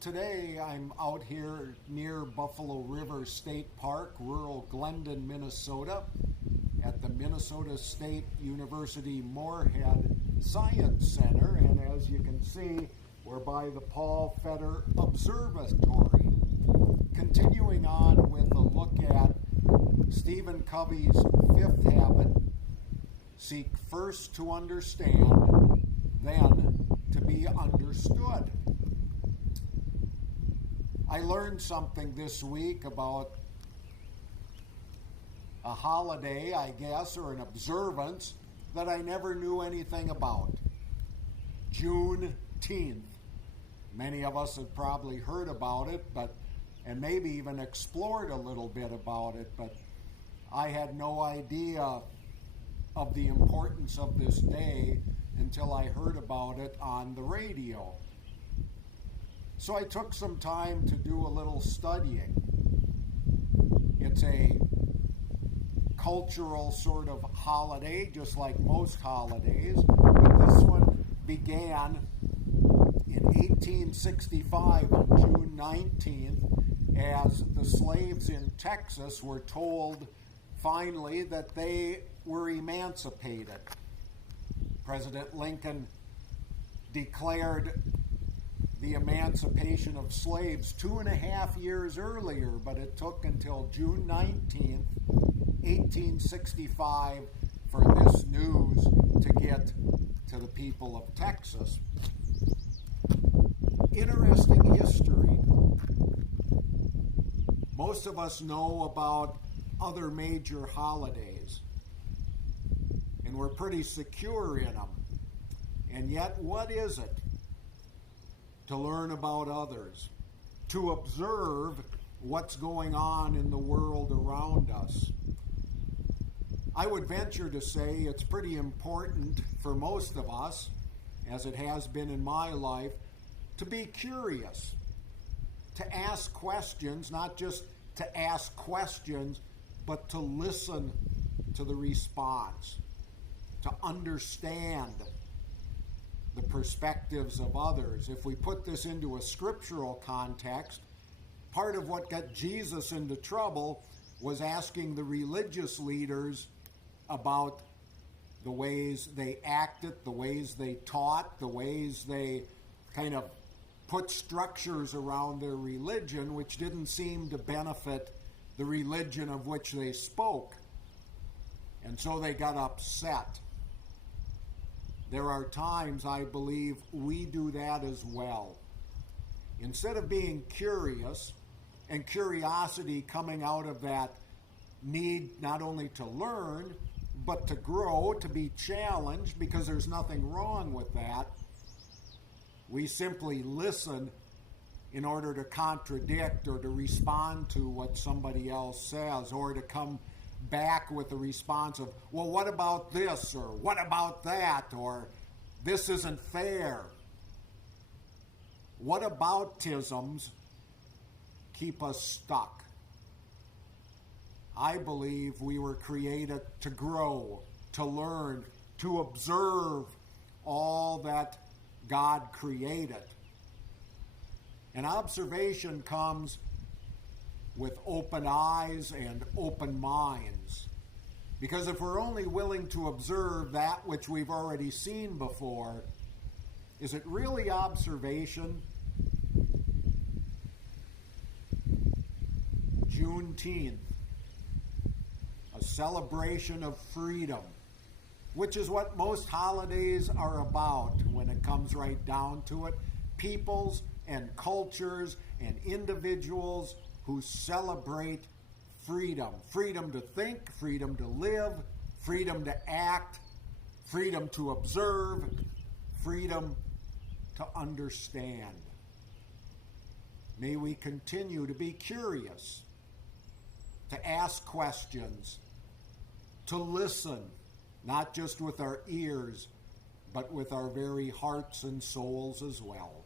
Today I'm out here near Buffalo River State Park, rural Glendon, Minnesota, at the Minnesota State University Moorhead Science Center, and as you can see, we're by the Paul Fetter Observatory. Continuing on with a look at Stephen Covey's fifth habit: seek first to understand, then to be understood. I learned something this week about a holiday, I guess, or an observance that I never knew anything about. Juneteenth. Many of us have probably heard about it, and maybe even explored a little bit about it, but I had no idea of the importance of this day until I heard about it on the radio. So I took some time to do a little studying. It's a cultural sort of holiday, just like most holidays, but this one began in 1865 on June 19th, as the slaves in Texas were told finally that they were emancipated. President Lincoln declared the emancipation of slaves 2.5 years earlier, but it took until June 19th, 1865, for this news to get to the people of Texas. Interesting history. Most of us know about other major holidays, and we're pretty secure in them. And yet, what is it to learn about others, to observe what's going on in the world around us? I would venture to say it's pretty important for most of us, as it has been in my life, to be curious, to ask questions, not just to ask questions, but to listen to the response, to understand the perspectives of others. If we put this into a scriptural context, part of what got Jesus into trouble was asking the religious leaders about the ways they acted, the ways they taught, the ways they kind of put structures around their religion which didn't seem to benefit the religion of which they spoke. And so they got upset. There are times, I believe, we do that as well. Instead of being curious, and curiosity coming out of that need not only to learn, but to grow, to be challenged, because there's nothing wrong with that, we simply listen in order to contradict or to respond to what somebody else says, or to come back with a response of, well, what about this, or what about that, or this isn't fair. What aboutisms keep us stuck? I believe we were created to grow, to learn, to observe all that God created. And observation comes with open eyes and open minds. Because if we're only willing to observe that which we've already seen before, is it really observation? Juneteenth, a celebration of freedom, which is what most holidays are about when it comes right down to it. Peoples and cultures and individuals who celebrate freedom. Freedom to think, freedom to live, freedom to act, freedom to observe, freedom to understand. May we continue to be curious, to ask questions, to listen, not just with our ears, but with our very hearts and souls as well.